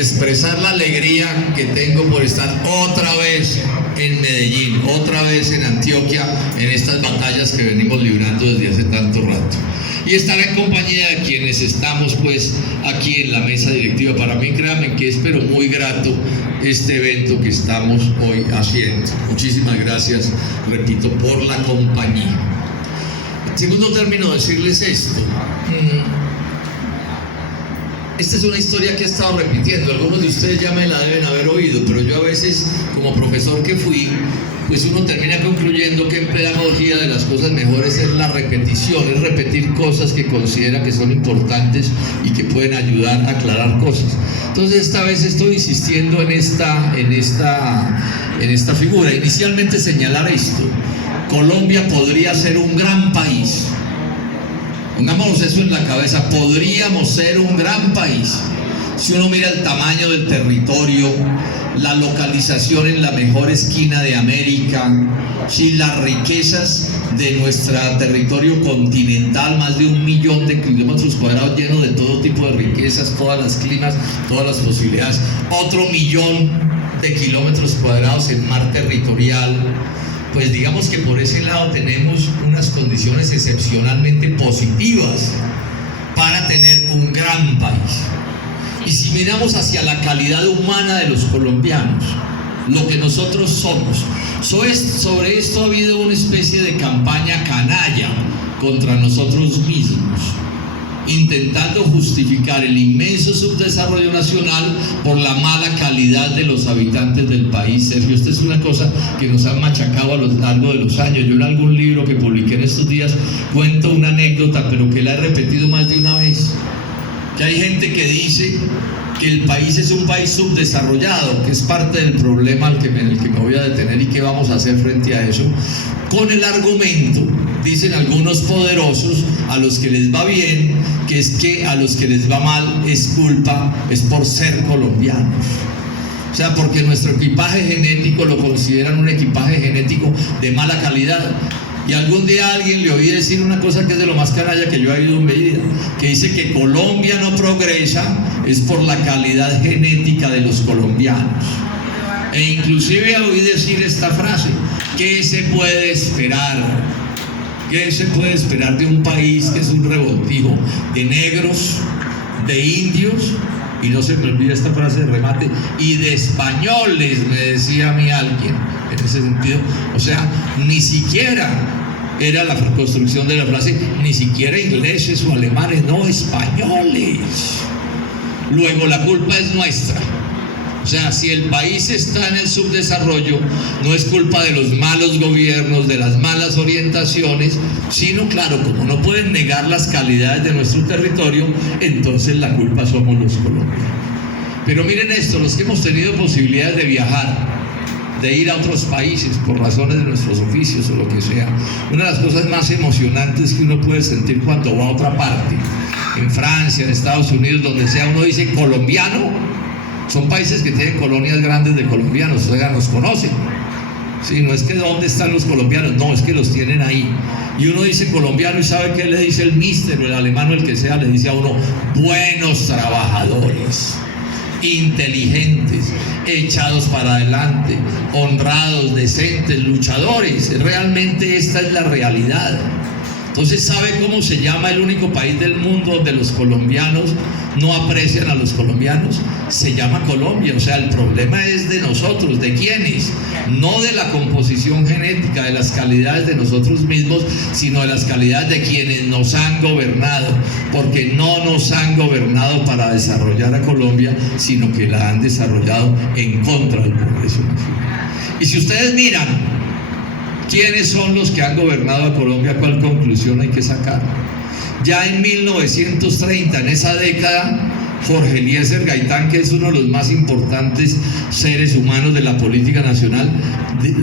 expresar la alegría que tengo por estar otra vez en Medellín, otra vez en Antioquia, en estas batallas que venimos librando desde hace tanto rato. Y estar en compañía de quienes estamos pues aquí en la mesa directiva. Para mí, créanme que es pero muy grato este evento que estamos hoy haciendo. Muchísimas gracias, repito, por la compañía. En segundo término, decirles esto. Esta es una historia que he estado repitiendo, algunos de ustedes ya me la deben haber oído, pero yo a veces, como profesor que fui, pues uno termina concluyendo que en pedagogía de las cosas mejores es la repetición, es repetir cosas que considera que son importantes y que pueden ayudar a aclarar cosas. Entonces esta vez estoy insistiendo en esta figura. Inicialmente señalar esto: Colombia podría ser un gran país. Pongámonos eso en la cabeza, podríamos ser un gran país si uno mira el tamaño del territorio, la localización en la mejor esquina de América, si las riquezas de nuestro territorio continental, más de 1 millón de kilómetros cuadrados lleno de todo tipo de riquezas, todas las climas, todas las posibilidades, otro 1 millón de kilómetros cuadrados en mar territorial. Pues digamos que por ese lado tenemos unas condiciones excepcionalmente positivas para tener un gran país. Y si miramos hacia la calidad humana de los colombianos, lo que nosotros somos, sobre esto ha habido una especie de campaña canalla contra nosotros mismos, intentando justificar el inmenso subdesarrollo nacional por la mala calidad de los habitantes del país. Sergio, esta es una cosa que nos han machacado a lo largo de los años. Yo en algún libro que publiqué en estos días cuento una anécdota, pero que la he repetido más de una vez, que hay gente que dice que el país es un país subdesarrollado, que es parte del problema en el que me voy a detener y qué vamos a hacer frente a eso, con el argumento, dicen algunos poderosos, a los que les va bien, que es que a los que les va mal es por ser colombianos. O sea, porque nuestro equipaje genético lo consideran un equipaje genético de mala calidad. Y algún día a alguien le oí decir una cosa que es de lo más canalla que yo he oído en mi vida, que dice que Colombia no progresa es por la calidad genética de los colombianos. E inclusive oí decir esta frase: ¿qué se puede esperar? ¿Qué se puede esperar de un país que es un revoltijo de negros, de indios, y no se me olvida esta frase de remate, y de españoles? Me decía a mí alguien en ese sentido. O sea, ni siquiera era la construcción de la frase, ni siquiera ingleses o alemanes, no, españoles. Luego la culpa es nuestra. O sea, si el país está en el subdesarrollo, no es culpa de los malos gobiernos, de las malas orientaciones, sino, claro, como no pueden negar las calidades de nuestro territorio, entonces la culpa somos los colombianos. Pero miren esto, los que hemos tenido posibilidades de viajar, de ir a otros países por razones de nuestros oficios o lo que sea, una de las cosas más emocionantes que uno puede sentir cuando va a otra parte, en Francia, en Estados Unidos, donde sea, uno dice colombiano. Son países que tienen colonias grandes de colombianos, oigan, nos conocen. Sí, no es que dónde están los colombianos, no, es que los tienen ahí. Y uno dice colombiano y ¿sabe qué le dice el míster o el alemán o el que sea? Le dice a uno: buenos trabajadores, inteligentes, echados para adelante, honrados, decentes, luchadores. Realmente esta es la realidad. Entonces, ¿sabe cómo se llama el único país del mundo donde los colombianos no aprecian a los colombianos? Se llama Colombia. O sea, el problema es de nosotros. ¿De quiénes? No de la composición genética, de las calidades de nosotros mismos, sino de las calidades de quienes nos han gobernado, porque no nos han gobernado para desarrollar a Colombia, sino que la han desarrollado en contra del progreso nacional. Y si ustedes miran ¿quiénes son los que han gobernado a Colombia? ¿Cuál conclusión hay que sacar? Ya en 1930, en esa década, Jorge Eliezer Gaitán, que es uno de los más importantes seres humanos de la política nacional,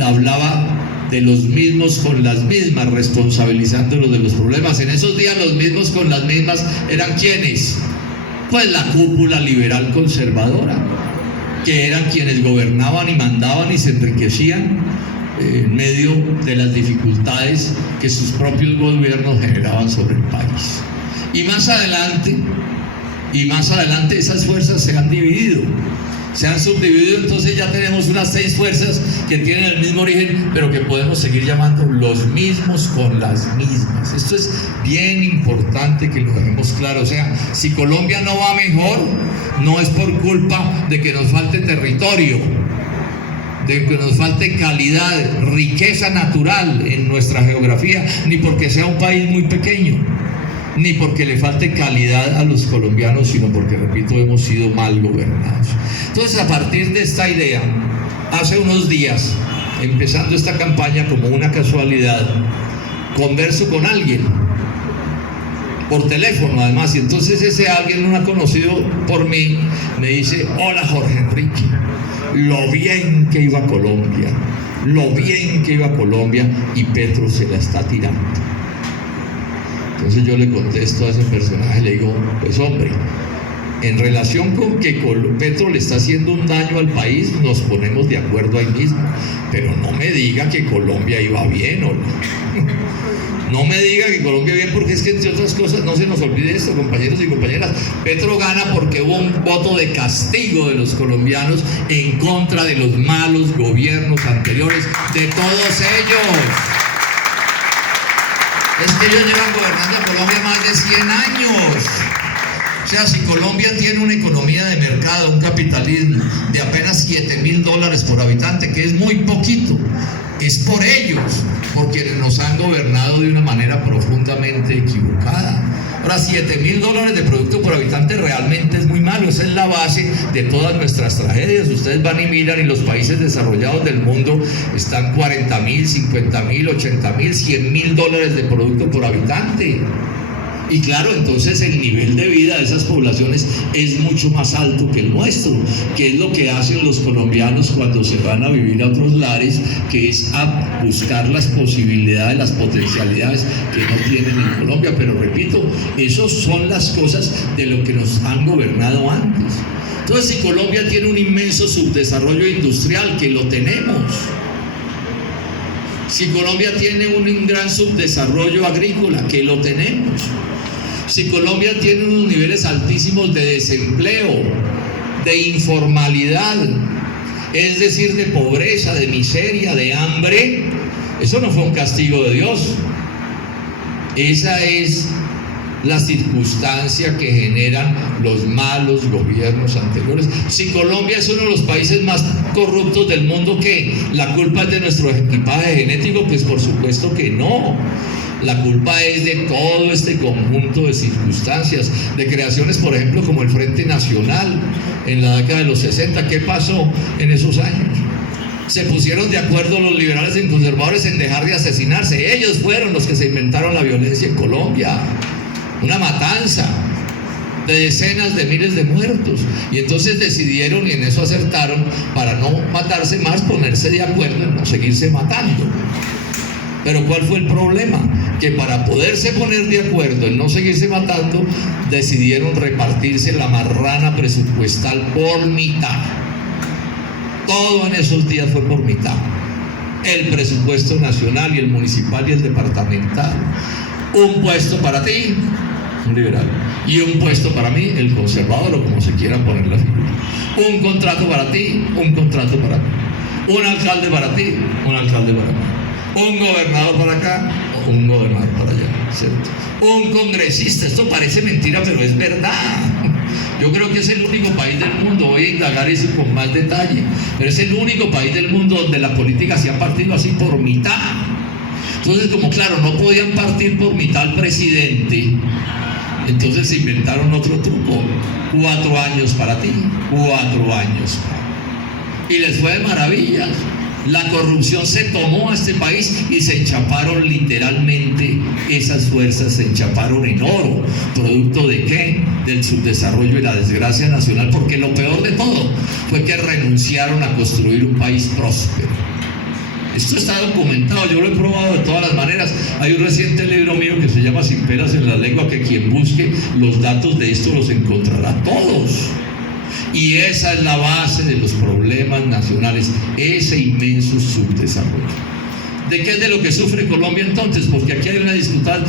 hablaba de los mismos con las mismas, responsabilizándolos de los problemas. En esos días los mismos con las mismas eran ¿quiénes? Pues la cúpula liberal conservadora, que eran quienes gobernaban y mandaban y se enriquecían en medio de las dificultades que sus propios gobiernos generaban sobre el país. Y más adelante, y más adelante esas fuerzas se han dividido, se han subdividido, entonces ya tenemos unas 6 fuerzas que tienen el mismo origen, pero que podemos seguir llamando los mismos con las mismas. Esto es bien importante que lo dejemos claro. O sea, si Colombia no va mejor, no es por culpa de que nos falte territorio, de que nos falte calidad, riqueza natural en nuestra geografía, ni porque sea un país muy pequeño, ni porque le falte calidad a los colombianos, sino porque, repito, hemos sido mal gobernados. Entonces, a partir de esta idea, hace unos días, empezando esta campaña como una casualidad, converso con alguien, por teléfono además, y entonces ese alguien, no conocido por mí, me dice: hola Jorge Enrique, lo bien que iba Colombia, lo bien que iba Colombia, y Petro se la está tirando. Entonces yo le contesto a ese personaje, le digo: pues hombre, en relación con que Petro le está haciendo un daño al país, nos ponemos de acuerdo ahí mismo, pero no me diga que Colombia iba bien, o no. No me diga que Colombia bien, porque es que, entre otras cosas, no se nos olvide esto, compañeros y compañeras, Petro gana porque hubo un voto de castigo de los colombianos en contra de los malos gobiernos anteriores, de todos ellos. Es que ellos llevan gobernando a Colombia más de 100 años. O sea, si Colombia tiene una economía de mercado, un capitalismo de apenas $7.000 por habitante, que es muy poquito, es por ellos, porque nos han gobernado de una manera profundamente equivocada. Ahora, $7.000 de producto por habitante realmente es muy malo. Esa es la base de todas nuestras tragedias. Ustedes van y miran, y los países desarrollados del mundo están $40.000, $50.000, $80.000, $100.000 de producto por habitante. Y claro, entonces el nivel de vida de esas poblaciones es mucho más alto que el nuestro, que es lo que hacen los colombianos cuando se van a vivir a otros lares, que es a buscar las posibilidades, las potencialidades que no tienen en Colombia. Pero repito, esas son las cosas de lo que nos han gobernado antes. Entonces, si Colombia tiene un inmenso subdesarrollo industrial, que lo tenemos, si Colombia tiene un gran subdesarrollo agrícola, que lo tenemos, si Colombia tiene unos niveles altísimos de desempleo, de informalidad, es decir, de pobreza, de miseria, de hambre, eso no fue un castigo de Dios. Esa es la circunstancia que generan los malos gobiernos anteriores. Si Colombia es uno de los países más corruptos del mundo, ¿qué? ¿La culpa es de nuestro equipaje genético? Pues por supuesto que no. La culpa es de todo este conjunto de circunstancias, de creaciones, por ejemplo, como el Frente Nacional en la década de los 60. ¿Qué pasó en esos años? Se pusieron de acuerdo los liberales y conservadores en dejar de asesinarse. Ellos fueron los que se inventaron la violencia en Colombia. Una matanza de decenas de miles de muertos, y entonces decidieron, y en eso acertaron, para no matarse más, ponerse de acuerdo en no seguirse matando. Pero ¿cuál fue el problema? Que para poderse poner de acuerdo en no seguirse matando, decidieron repartirse la marrana presupuestal por mitad. Todo en esos días fue por mitad: el presupuesto nacional y el municipal y el departamental. Un puesto para ti, un liberal, y un puesto para mí, el conservador, o como se quiera poner la figura. Un contrato para ti, un contrato para mí. Un alcalde para ti, un alcalde para mí. Un gobernador para acá, un gobernador para allá, ¿cierto? Un congresista. Esto parece mentira, pero es verdad. Yo creo que es el único país del mundo, voy a indagar eso con más detalle, pero es el único país del mundo donde la política se ha partido así por mitad. Entonces, como claro, no podían partir por mitad al presidente, entonces se inventaron otro truco: 4 años para ti, 4 años. Y les fue de maravillas. La corrupción se tomó a este país y se enchaparon literalmente esas fuerzas, se enchaparon en oro. ¿Producto de qué? Del subdesarrollo y la desgracia nacional, porque lo peor de todo fue que renunciaron a construir un país próspero. Esto está documentado, yo lo he probado de todas las maneras. Hay un reciente libro mío que se llama Sin peras en la lengua, que quien busque los datos de esto los encontrará todos. Y esa es la base de los problemas nacionales, ese inmenso subdesarrollo. ¿De qué es de lo que sufre Colombia entonces? Porque aquí hay una discusión,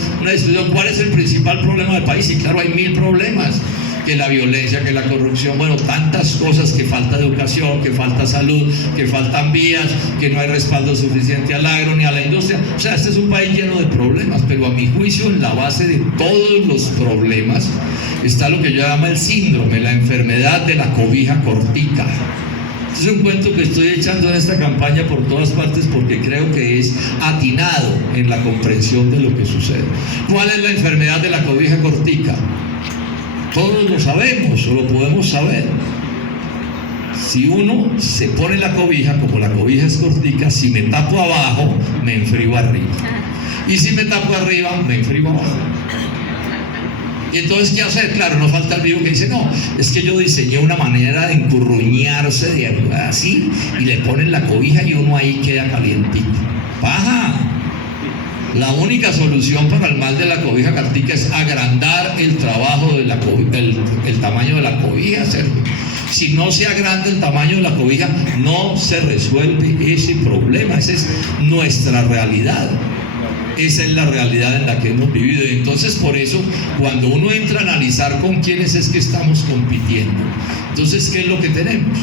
¿cuál es el principal problema del país? Y claro, hay 1000 problemas que la violencia, que la corrupción, bueno, tantas cosas, que falta educación, que falta salud, que faltan vías, que no hay respaldo suficiente al agro ni a la industria. O sea, este es un país lleno de problemas, pero a mi juicio en la base de todos los problemas está lo que yo llamo el síndrome, la enfermedad de la cobija cortica. Es un cuento que estoy echando en esta campaña por todas partes porque creo que es atinado en la comprensión de lo que sucede. ¿Cuál es la enfermedad de la cobija cortica? Todos lo sabemos o lo podemos saber. Si uno se pone la cobija, como la cobija es cortica, si me tapo abajo, me enfrío arriba. Y si me tapo arriba, me enfrío abajo. Y entonces, ¿qué hacer? Claro, no falta el vivo que dice, no, es que yo diseñé una manera de encurruñarse de así, y le ponen la cobija y uno ahí queda calientito. ¡Paja! La única solución para el mal de la cobija cortica es agrandar el trabajo de la cobija, el tamaño de la cobija, Sergio. Si no se agranda el tamaño de la cobija, no se resuelve ese problema. Esa es nuestra realidad. Esa es la realidad en la que hemos vivido. Y entonces, por eso, cuando uno entra a analizar con quiénes es que estamos compitiendo, entonces, ¿qué es lo que tenemos?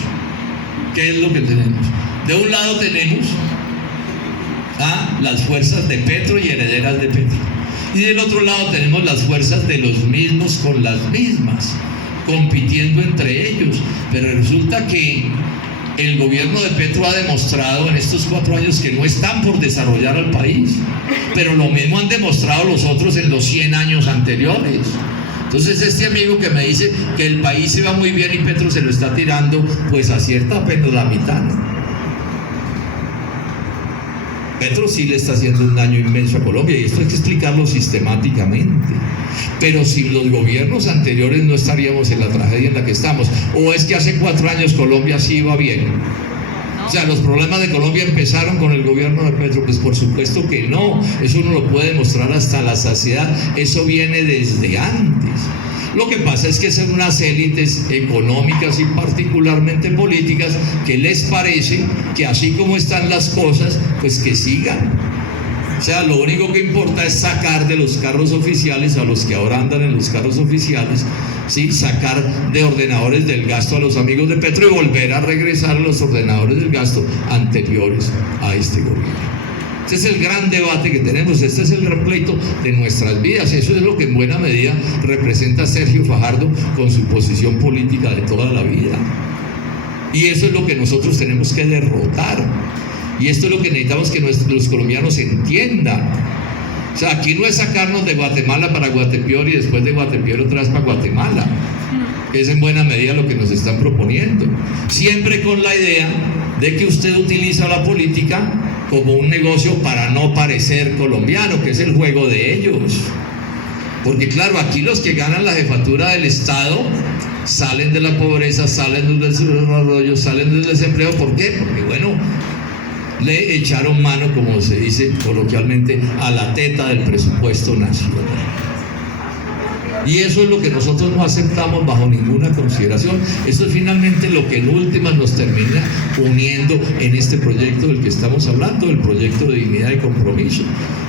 ¿Qué es lo que tenemos? De un lado tenemos a las fuerzas de Petro y herederas de Petro. Y del otro lado tenemos las fuerzas de los mismos con las mismas, compitiendo entre ellos. Pero resulta que el gobierno de Petro ha demostrado en estos 4 años que no están por desarrollar al país, pero lo mismo han demostrado los otros en los 100 años anteriores. Entonces este amigo que me dice que el país se va muy bien y Petro se lo está tirando, pues acierta apenas la mitad, ¿no? Petro sí le está haciendo un daño inmenso a Colombia, y esto hay que explicarlo sistemáticamente. Pero sin los gobiernos anteriores no estaríamos en la tragedia en la que estamos. ¿O es que hace 4 años Colombia sí iba bien? O sea, ¿los problemas de Colombia empezaron con el gobierno de Petro? Pues por supuesto que no. Eso uno lo puede demostrar hasta la saciedad. Eso viene desde antes. Lo que pasa es que son unas élites económicas y particularmente políticas que les parece que así como están las cosas, pues que sigan. O sea, lo único que importa es sacar de los carros oficiales a los que ahora andan en los carros oficiales, ¿sí? Sacar de ordenadores del gasto a los amigos de Petro y volver a regresar a los ordenadores del gasto anteriores a este gobierno. Este es el gran debate que tenemos, este es el gran pleito de nuestras vidas. Eso es lo que en buena medida representa Sergio Fajardo con su posición política de toda la vida. Y eso es lo que nosotros tenemos que derrotar. Y esto es lo que necesitamos que los colombianos entiendan. O sea, aquí no es sacarnos de Guatemala para Guatepeor y después de Guatepeor otra vez para Guatemala. Es en buena medida lo que nos están proponiendo. Siempre con la idea de que usted utiliza la política como un negocio para no parecer colombiano, que es el juego de ellos. Porque claro, aquí los que ganan la jefatura del Estado salen de la pobreza, salen del desarrollo, salen del desempleo. ¿Por qué? Porque bueno, le echaron mano, como se dice coloquialmente, a la teta del presupuesto nacional. Y eso es lo que nosotros no aceptamos bajo ninguna consideración. Eso es finalmente lo que en últimas nos termina uniendo en este proyecto del que estamos hablando, el proyecto de dignidad y compromiso.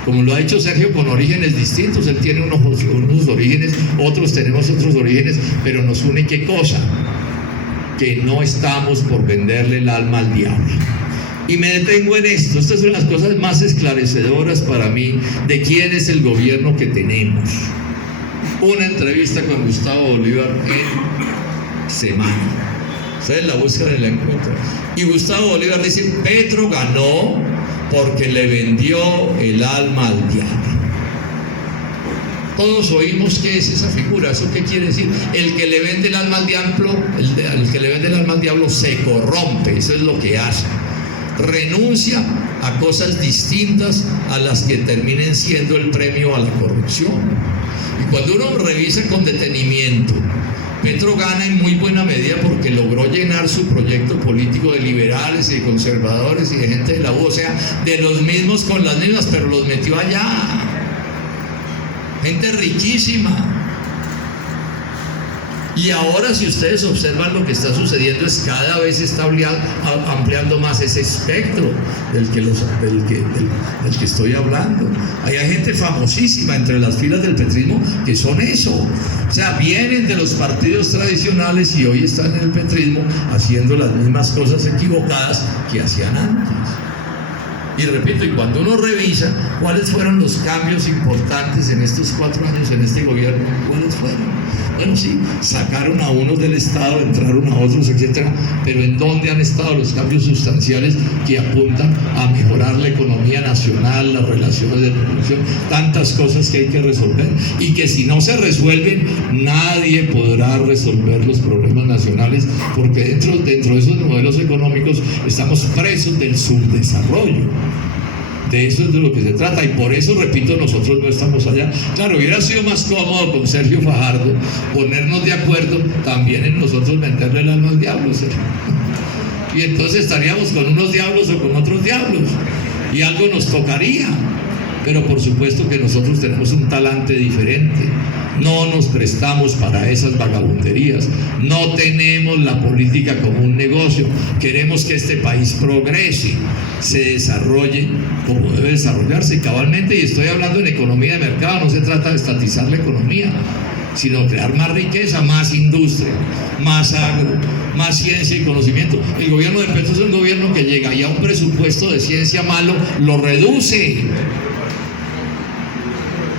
Como lo ha hecho Sergio, con orígenes distintos. Él tiene unos orígenes, otros tenemos otros orígenes, pero nos une ¿qué cosa? Que no estamos por venderle el alma al diablo. Y me detengo en esto. Estas son las cosas más esclarecedoras para mí de quién es el gobierno que tenemos. Una entrevista con Gustavo Bolívar en Semana. Ustedes la buscan y la encuentran. Y Gustavo Bolívar dice: Petro ganó porque le vendió el alma al diablo. Todos oímos qué es esa figura. ¿Eso qué quiere decir? El que le vende el alma al diablo, el que le vende el alma al diablo se corrompe. Eso es lo que hace. Renuncia a cosas distintas a las que terminen siendo el premio a la corrupción. Y cuando uno revisa con detenimiento, Petro gana en muy buena medida porque logró llenar su proyecto político de liberales y de conservadores y de gente de la U, o sea, de los mismos con las mismas, pero los metió allá. Gente riquísima. Y ahora, si ustedes observan, lo que está sucediendo es cada vez se está ampliando más ese espectro del que estoy hablando. Hay gente famosísima entre las filas del petrismo que son eso. O sea, vienen de los partidos tradicionales y hoy están en el petrismo haciendo las mismas cosas equivocadas que hacían antes. Y repito, y cuando uno revisa cuáles fueron los cambios importantes en estos 4 años en este gobierno, ¿cuáles fueron? Bueno, sí, sacaron a unos del Estado, entraron a otros, etcétera, pero ¿en dónde han estado los cambios sustanciales que apuntan a mejorar la economía nacional, las relaciones de producción, tantas cosas que hay que resolver y que si no se resuelven, nadie podrá resolver los problemas nacionales, porque dentro de esos modelos económicos estamos presos del subdesarrollo. De eso es de lo que se trata, y por eso, repito, nosotros no estamos allá. Claro, hubiera sido más cómodo con Sergio Fajardo ponernos de acuerdo también en nosotros meterle el alma al diablo, ¿sí? Y entonces estaríamos con unos diablos o con otros diablos, y algo nos tocaría. Pero por supuesto que nosotros tenemos un talante diferente. No nos prestamos para esas vagabunderías. No tenemos la política como un negocio. Queremos que este país progrese, se desarrolle como debe desarrollarse cabalmente. Y estoy hablando en economía de mercado. No se trata de estatizar la economía, sino crear más riqueza, más industria, más agro, más ciencia y conocimiento. El gobierno de Petro es un gobierno que llega y a un presupuesto de ciencia malo lo reduce.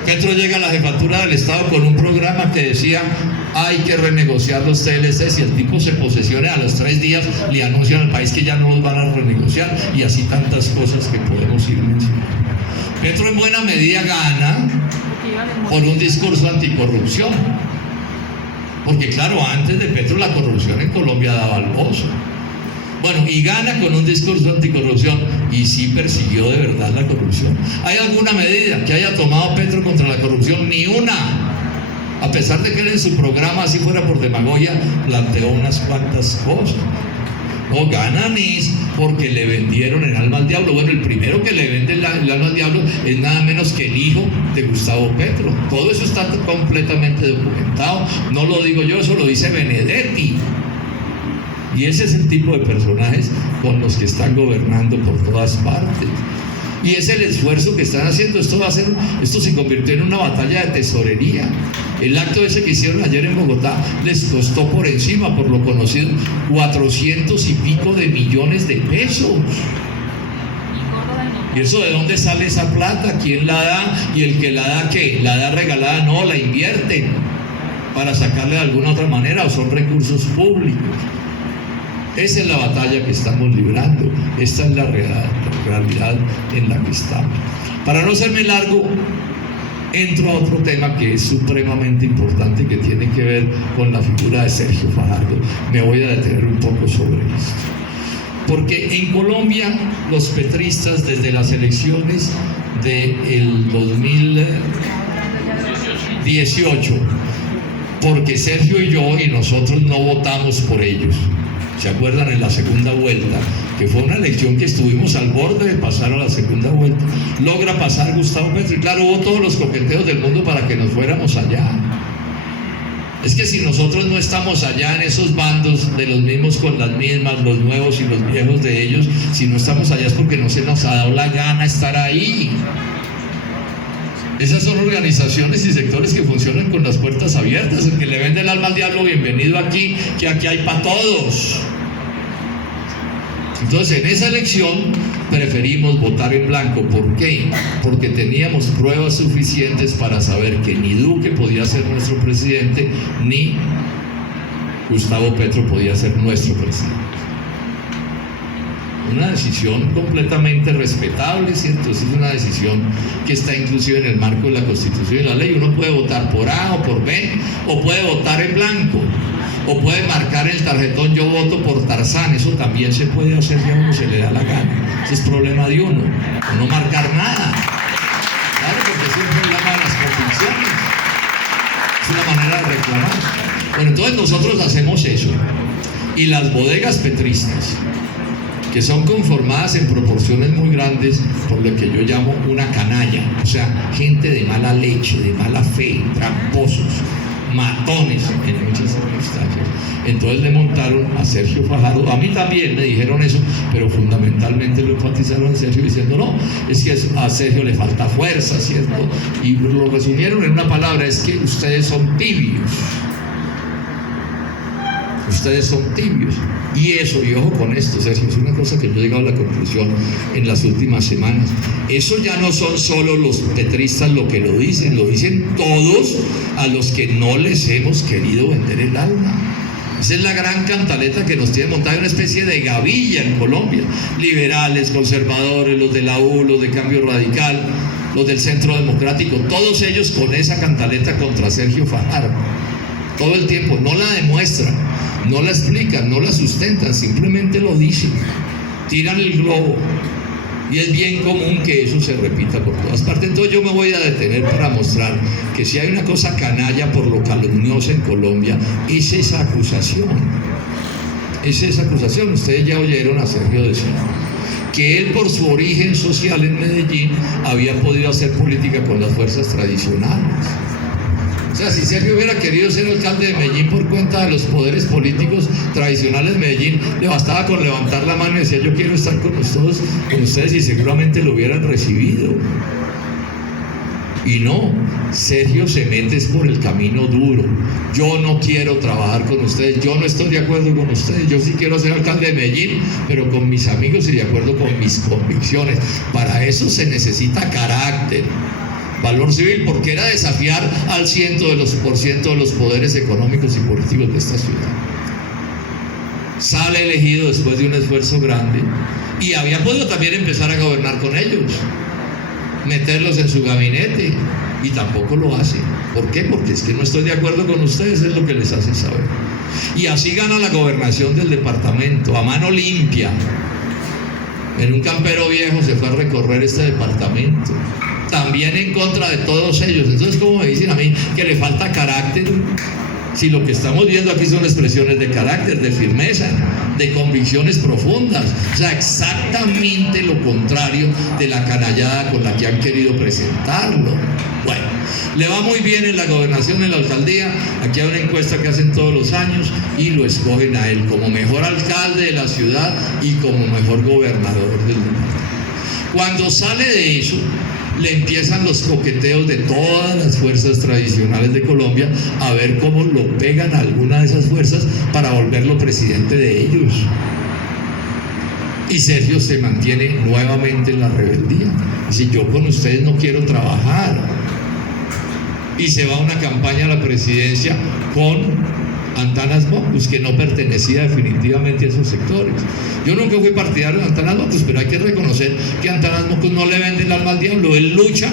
Petro llega a la jefatura del Estado con un programa que decía: hay que renegociar los TLCs, y el tipo se posesiona, a los 3 días le anuncian al país que ya no los van a renegociar, y así tantas cosas que podemos ir mencionando. Petro en buena medida gana por un discurso anticorrupción, porque claro, antes de Petro la corrupción en Colombia daba al pozo. Bueno, y gana con un discurso anticorrupción, y sí persiguió de verdad la corrupción. ¿Hay alguna medida que haya tomado Petro contra la corrupción? Ni una. A pesar de que él en su programa, así fuera por demagogia, planteó unas cuantas cosas. No, ganan es porque le vendieron el alma al diablo. Bueno, el primero que le vende el alma al diablo es nada menos que el hijo de Gustavo Petro. Todo eso está completamente documentado. No lo digo yo, eso lo dice Benedetti. Y ese es el tipo de personajes con los que están gobernando por todas partes. Y es el esfuerzo que están haciendo. Esto se convirtió en una batalla de tesorería. El acto ese que hicieron ayer en Bogotá les costó por encima, por lo conocido, 400 y pico de millones de pesos. ¿Y eso de dónde sale esa plata? ¿Quién la da? ¿Y el que la da qué? ¿La da regalada? No, la invierten para sacarle de alguna otra manera, o son recursos públicos. Esa es la batalla que estamos librando. Esta es la realidad en la que estamos. Para no serme largo, entro a otro tema que es supremamente importante, que tiene que ver con la figura de Sergio Fajardo. Me voy a detener un poco sobre esto. Porque en Colombia los petristas, desde las elecciones del 2018, porque Sergio y yo y nosotros no votamos por ellos. ¿Se acuerdan? En la segunda vuelta, que fue una elección que estuvimos al borde de pasar a la segunda vuelta, logra pasar Gustavo Petro, y claro, hubo todos los coqueteos del mundo para que nos fuéramos allá. Es que si nosotros no estamos allá en esos bandos de los mismos con las mismas, los nuevos y los viejos de ellos, si no estamos allá es porque no se nos ha dado la gana estar ahí. Esas son organizaciones y sectores que funcionan con las puertas abiertas. El que le vende el alma al diablo, bienvenido aquí, que aquí hay para todos. Entonces, en esa elección preferimos votar en blanco. ¿Por qué? Porque teníamos pruebas suficientes para saber que ni Duque podía ser nuestro presidente, ni Gustavo Petro podía ser nuestro presidente. Una decisión completamente respetable, ¿cierto? Es una decisión que está inclusive en el marco de la Constitución y la ley. Uno puede votar por A o por B, o puede votar en blanco, o puede marcar el tarjetón "yo voto por Tarzán". Eso también se puede hacer si a uno se le da la gana. Ese es problema de uno, o no marcar nada. Claro, porque es un problema de las convicciones. Es una manera de reclamar. Bueno, entonces nosotros hacemos eso. Y las bodegas petristas, que son conformadas en proporciones muy grandes por lo que yo llamo una canalla, o sea, gente de mala leche, de mala fe, tramposos, matones en muchas circunstancias. Entonces le montaron a Sergio Fajardo. A mí también me dijeron eso, pero fundamentalmente lo enfatizaron en Sergio diciendo no, es que a Sergio le falta fuerza, ¿cierto? Y lo resumieron en una palabra, es que ustedes son tibios. Ustedes son tibios. Y eso, y ojo con esto, Sergio, es una cosa que yo he llegado a la conclusión en las últimas semanas. Eso ya no son solo los petristas lo dicen todos a los que no les hemos querido vender el alma. Esa es la gran cantaleta que nos tiene montada, una especie de gavilla en Colombia. Liberales, conservadores, los de la U, los de Cambio Radical, los del Centro Democrático, todos ellos con esa cantaleta contra Sergio Fajardo. Todo el tiempo, no la demuestran, no la explican, no la sustentan, simplemente lo dicen, tiran el globo. Y es bien común que eso se repita por todas partes. Entonces yo me voy a detener para mostrar que si hay una cosa canalla por lo calumniosa en Colombia, es esa acusación. Es esa acusación. Ustedes ya oyeron a Sergio decir que él, por su origen social en Medellín, había podido hacer política con las fuerzas tradicionales. O sea, si Sergio hubiera querido ser alcalde de Medellín por cuenta de los poderes políticos tradicionales de Medellín, le bastaba con levantar la mano y decía yo quiero estar con ustedes, y seguramente lo hubieran recibido. Y no, Sergio se mete por el camino duro. Yo no quiero trabajar con ustedes, yo no estoy de acuerdo con ustedes, yo sí quiero ser alcalde de Medellín, pero con mis amigos y de acuerdo con mis convicciones. Para eso se necesita carácter, valor civil, porque era desafiar al 100% de los poderes económicos y políticos de esta ciudad. Sale elegido después de un esfuerzo grande y había podido también empezar a gobernar con ellos, meterlos en su gabinete, y tampoco lo hace. ¿Por qué? Porque es que no estoy de acuerdo con ustedes, es lo que les hace saber. Y así gana la gobernación del departamento a mano limpia. En un campero viejo se fue a recorrer este departamento, también en contra de todos ellos. Entonces, ¿cómo me dicen a mí que le falta carácter? Si lo que estamos viendo aquí son expresiones de carácter, de firmeza, de convicciones profundas. O sea, exactamente lo contrario de la canallada con la que han querido presentarlo. Bueno, le va muy bien en la gobernación, en la alcaldía. Aquí hay una encuesta que hacen todos los años y lo escogen a él como mejor alcalde de la ciudad y como mejor gobernador del departamento. Cuando sale de eso, le empiezan los coqueteos de todas las fuerzas tradicionales de Colombia a ver cómo lo pegan a alguna de esas fuerzas para volverlo presidente de ellos. Y Sergio se mantiene nuevamente en la rebeldía. Dice, yo con ustedes no quiero trabajar. Y se va a una campaña a la presidencia con Antanas Mockus, que no pertenecía definitivamente a esos sectores. Yo nunca fui partidario de Antanas Mockus, pero hay que reconocer que Antanas Mockus no le vende el alma al diablo, él lucha,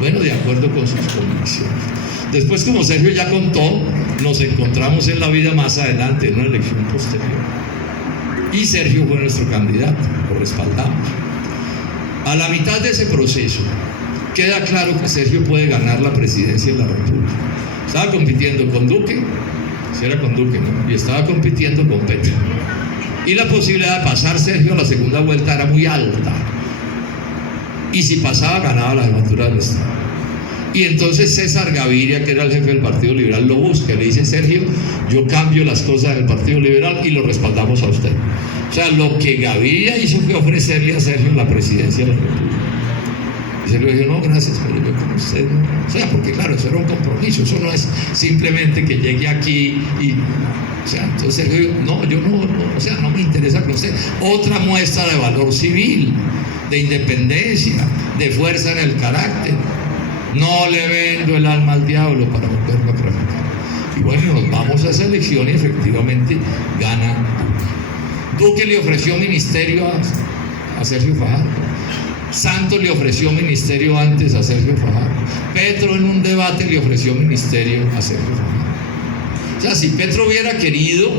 bueno, de acuerdo con sus convicciones. Después, como Sergio ya contó, nos encontramos en la vida más adelante, en una elección posterior. Y Sergio fue nuestro candidato, lo respaldamos. A la mitad de ese proceso, queda claro que Sergio puede ganar la presidencia de la República. Estaba compitiendo con Duque, si era con Duque, ¿no? Y estaba compitiendo con Petro. Y la posibilidad de pasar Sergio a la segunda vuelta era muy alta. Y si pasaba, ganaba la jefatura del Estado. Y entonces César Gaviria, que era el jefe del Partido Liberal, lo busca. Le dice, Sergio, yo cambio las cosas del Partido Liberal y lo respaldamos a usted. O sea, lo que Gaviria hizo fue ofrecerle a Sergio la presidencia de la República. Y Sergio dijo, no, gracias, pero yo con usted no. O sea, porque claro, eso era un compromiso, eso no es simplemente que llegue aquí y... O sea, entonces Sergio dijo, no, yo no, o sea, no me interesa con usted. Otra muestra de valor civil, de independencia, de fuerza en el carácter. No le vendo el alma al diablo para volverlo a traficar. Y bueno, nos vamos a esa elección y efectivamente gana. Duque le ofreció ministerio a Sergio Fajardo. Santos le ofreció ministerio antes a Sergio Fajardo. Petro en un debate le ofreció ministerio a Sergio Fajardo. O sea, si Petro hubiera querido,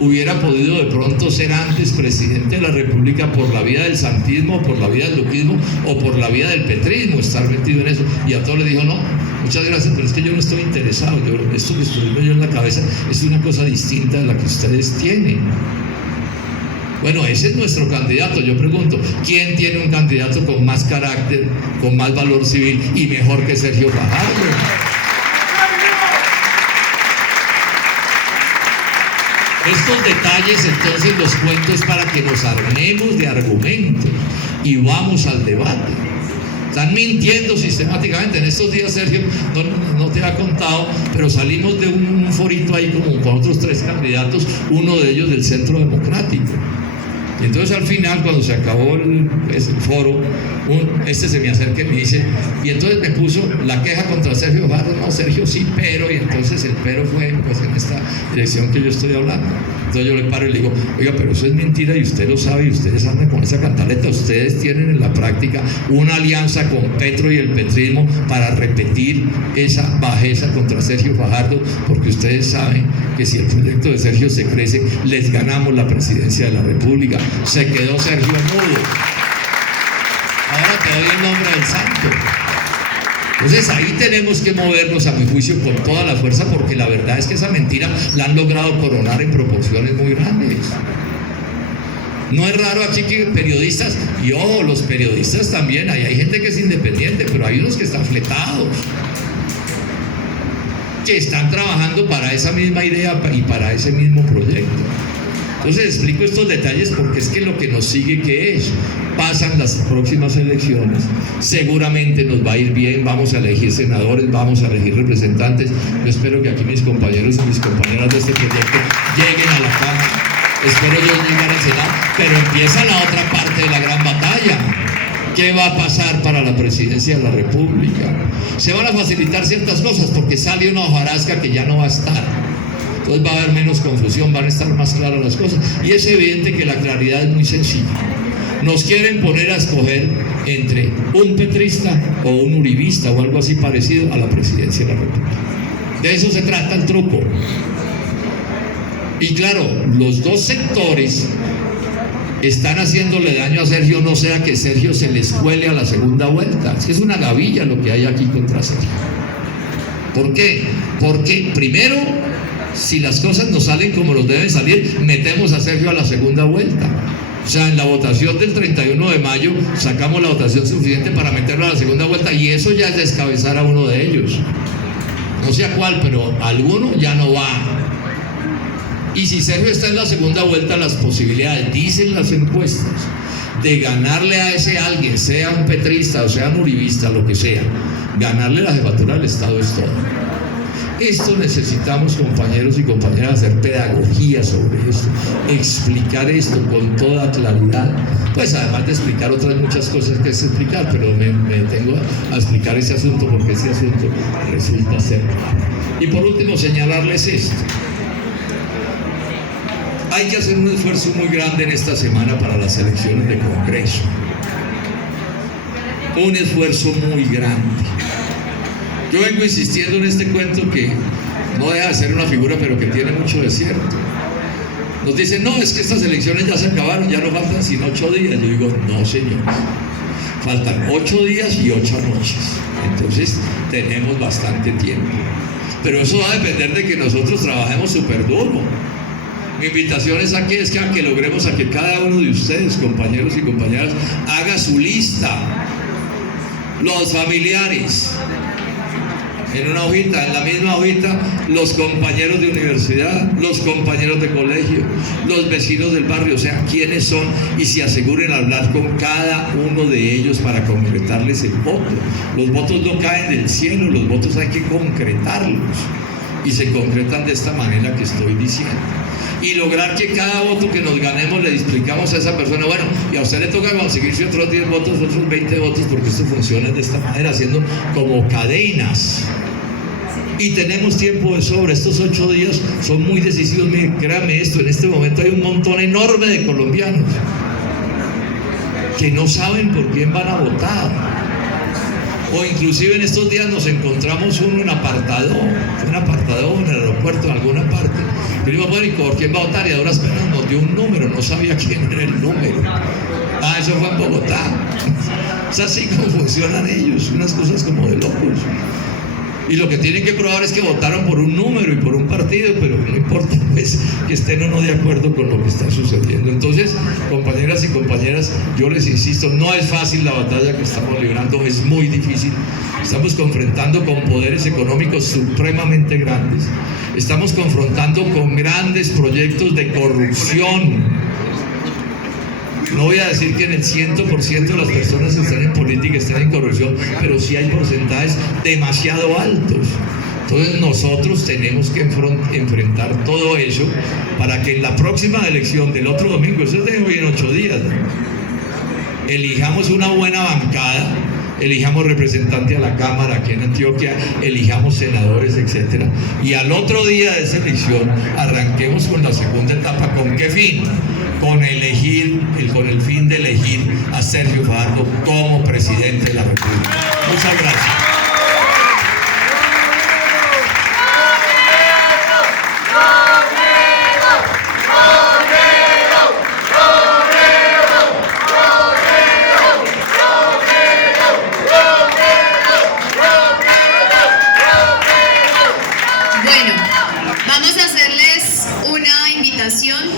hubiera podido de pronto ser antes presidente de la República por la vía del santismo, por la vía del duquismo o por la vía del petrismo, estar metido en eso. Y a todos les dijo, no, muchas gracias, pero es que yo no estoy interesado. Esto que estoy viendo yo en la cabeza es una cosa distinta de la que ustedes tienen. Bueno, ese es nuestro candidato. Yo pregunto, ¿quién tiene un candidato con más carácter, con más valor civil y mejor que Sergio Fajardo? Estos detalles entonces los cuento es para que nos armemos de argumentos y vamos al debate. Están mintiendo sistemáticamente. En estos días, Sergio, no te ha contado, pero salimos de un forito ahí como con otros 3 candidatos, uno de ellos del Centro Democrático. Y entonces al final, cuando se acabó el foro, se me acerca y me dice, y entonces me puso la queja contra Sergio Fajardo. No, Sergio sí, pero, y entonces el pero fue pues en esta dirección que yo estoy hablando. Entonces yo le paro y le digo, oiga, pero eso es mentira y usted lo sabe y ustedes andan con esa cantaleta. Ustedes tienen en la práctica una alianza con Petro y el petrismo para repetir esa bajeza contra Sergio Fajardo, porque ustedes saben que si el proyecto de Sergio se crece, les ganamos la presidencia de la República. Se quedó Sergio mudo. Ahora te doy el nombre del santo. Entonces ahí tenemos que movernos, a mi juicio, con toda la fuerza, porque la verdad es que esa mentira la han logrado coronar en proporciones muy grandes. No es raro aquí que periodistas, y ojo, los periodistas también, hay gente que es independiente, pero hay unos que están fletados, que están trabajando para esa misma idea y para ese mismo proyecto. Entonces explico estos detalles porque es que lo que nos sigue, ¿qué es? Pasan las próximas elecciones, seguramente nos va a ir bien, vamos a elegir senadores, vamos a elegir representantes. Yo espero que aquí mis compañeros y mis compañeras de este proyecto lleguen a la Cámara, espero yo llegar al Senado, pero empieza la otra parte de la gran batalla. ¿Qué va a pasar para la presidencia de la República? Se van a facilitar ciertas cosas porque sale una hojarasca que ya no va a estar. Entonces va a haber menos confusión, van a estar más claras las cosas. Y es evidente que la claridad es muy sencilla. Nos quieren poner a escoger entre un petrista o un uribista o algo así parecido a la presidencia de la República. De eso se trata el truco. Y claro, los dos sectores están haciéndole daño a Sergio, no sea que Sergio se les cuele a la segunda vuelta. Es que es una gavilla lo que hay aquí contra Sergio. ¿Por qué? Porque primero, si las cosas no salen como nos deben salir, metemos a Sergio a la segunda vuelta. O sea, en la votación del 31 de mayo sacamos la votación suficiente para meterlo a la segunda vuelta, y eso ya es descabezar a uno de ellos. No sé a cuál, pero alguno ya no va. Y si Sergio está en la segunda vuelta, las posibilidades, dicen las encuestas, de ganarle a ese alguien, sea un petrista o sea un uribista, lo que sea, ganarle la jefatura del Estado es todo. Esto necesitamos, compañeros y compañeras, hacer pedagogía sobre esto, explicar esto con toda claridad, pues además de explicar otras muchas cosas que es explicar, pero me detengo a explicar ese asunto porque ese asunto resulta ser claro. Y por último, señalarles esto. Hay que hacer un esfuerzo muy grande en esta semana para las elecciones de Congreso. Un esfuerzo muy grande. Yo vengo insistiendo en este cuento que no deja de ser una figura, pero que tiene mucho de cierto. Nos dicen, no, es que estas elecciones ya se acabaron, ya no faltan sino 8 días. Yo digo, no, señores, faltan 8 días y 8 noches. Entonces tenemos bastante tiempo. Pero eso va a depender de que nosotros trabajemos súper duro. Mi invitación es aquí, es que logremos a que cada uno de ustedes, compañeros y compañeras, haga su lista. Los familiares, en una hojita, en la misma hojita, los compañeros de universidad, los compañeros de colegio, los vecinos del barrio, o sea, quiénes son, y se aseguren hablar con cada uno de ellos para concretarles el voto. Los votos no caen del cielo, los votos hay que concretarlos, y se concretan de esta manera que estoy diciendo. Y lograr que cada voto que nos ganemos le explicamos a esa persona, bueno, y a usted le toca conseguirse otros 10 votos, otros 20 votos, porque esto funciona de esta manera, haciendo como cadenas. Y tenemos tiempo de sobra, estos 8 días son muy decisivos. Mire, créame esto, en este momento hay un montón enorme de colombianos que no saben por quién van a votar. O inclusive en estos días nos encontramos uno en apartado en el aeropuerto, en alguna parte. Y dijimos, bueno, ¿y por quién va a votar? Y a duras penas nos dio un número, no sabía quién era el número. Ah, eso fue en Bogotá. Es así como funcionan ellos, unas cosas como de locos. Y lo que tienen que probar es que votaron por un número y por un partido, pero no importa pues que estén o no de acuerdo con lo que está sucediendo. Entonces, compañeras y compañeras, yo les insisto, no es fácil la batalla que estamos librando, es muy difícil. Estamos confrontando con poderes económicos supremamente grandes. Estamos confrontando con grandes proyectos de corrupción. No voy a decir que en el 100% de las personas que están en política están en corrupción, pero sí hay porcentajes demasiado altos. Entonces nosotros tenemos que enfrentar todo eso para que en la próxima elección del otro domingo, eso es de hoy en 8 días, ¿no?, elijamos una buena bancada, elijamos representante a la Cámara aquí en Antioquia, elijamos senadores, etc. Y al otro día de esa elección arranquemos con la segunda etapa. ¿Con qué fin? Con el fin de elegir a Sergio Fajardo como presidente de la República. Muchas gracias.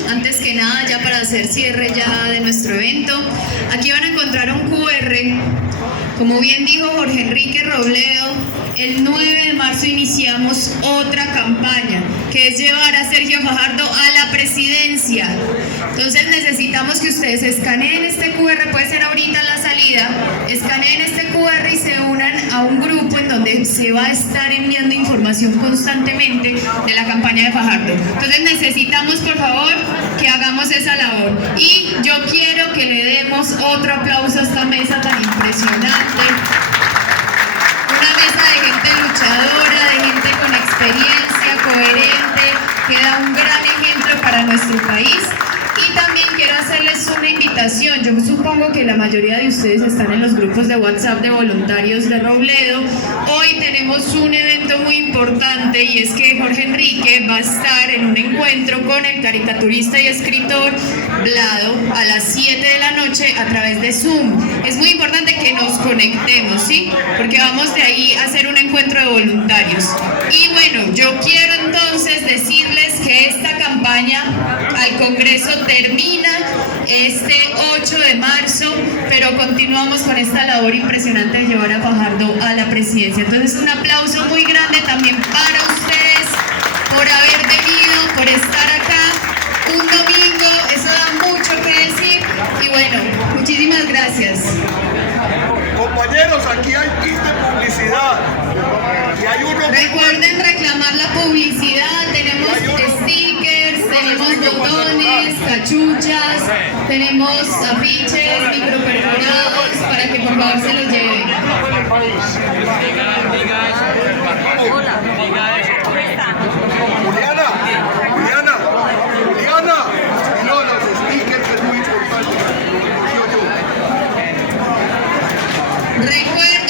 Antes que nada, ya para hacer cierre ya de nuestro evento, aquí van a encontrar un QR. Como bien dijo Jorge Enrique Robledo, el 9 de marzo iniciamos otra campaña, que es llevar a Sergio Fajardo a la presidencia. Entonces necesitamos que ustedes escaneen este QR, puede ser ahorita en la salida, escaneen este QR y se unan a un grupo en donde se va a estar enviando información constantemente de la campaña de Fajardo. Entonces necesitamos, por favor, que hagamos esa labor. Y yo quiero que le demos otro aplauso a esta mesa tan impresionante. Una mesa de gente luchadora, de gente con experiencia, coherente, que da un gran ejemplo para nuestro país. Y también quiero hacerles una invitación. Yo supongo que la mayoría de ustedes están en los grupos de WhatsApp de voluntarios de Robledo. Hoy tenemos un evento muy importante y es que Jorge Enrique va a estar en un encuentro con el caricaturista y escritor Blado a las 7 de la noche a través de Zoom. Es muy importante que nos conectemos, ¿sí? Porque vamos de ahí a hacer un encuentro de voluntarios. Y bueno, yo quiero entonces decirles que esta campaña al Congreso termina este 8 de marzo, pero continuamos con esta labor impresionante de llevar a Fajardo a la presidencia. Entonces un aplauso muy grande también para ustedes por haber venido, por estar acá un domingo, eso da mucho que decir y bueno, muchísimas gracias. Compañeros, aquí hay kit de publicidad y hay uno. Recuerden reclamar la publicidad, tenemos stickers, tenemos botones, cachuchas, tenemos afiches, microperforados para que por favor se los lleven. Juliana, no, los stickers es muy importante. Recuerden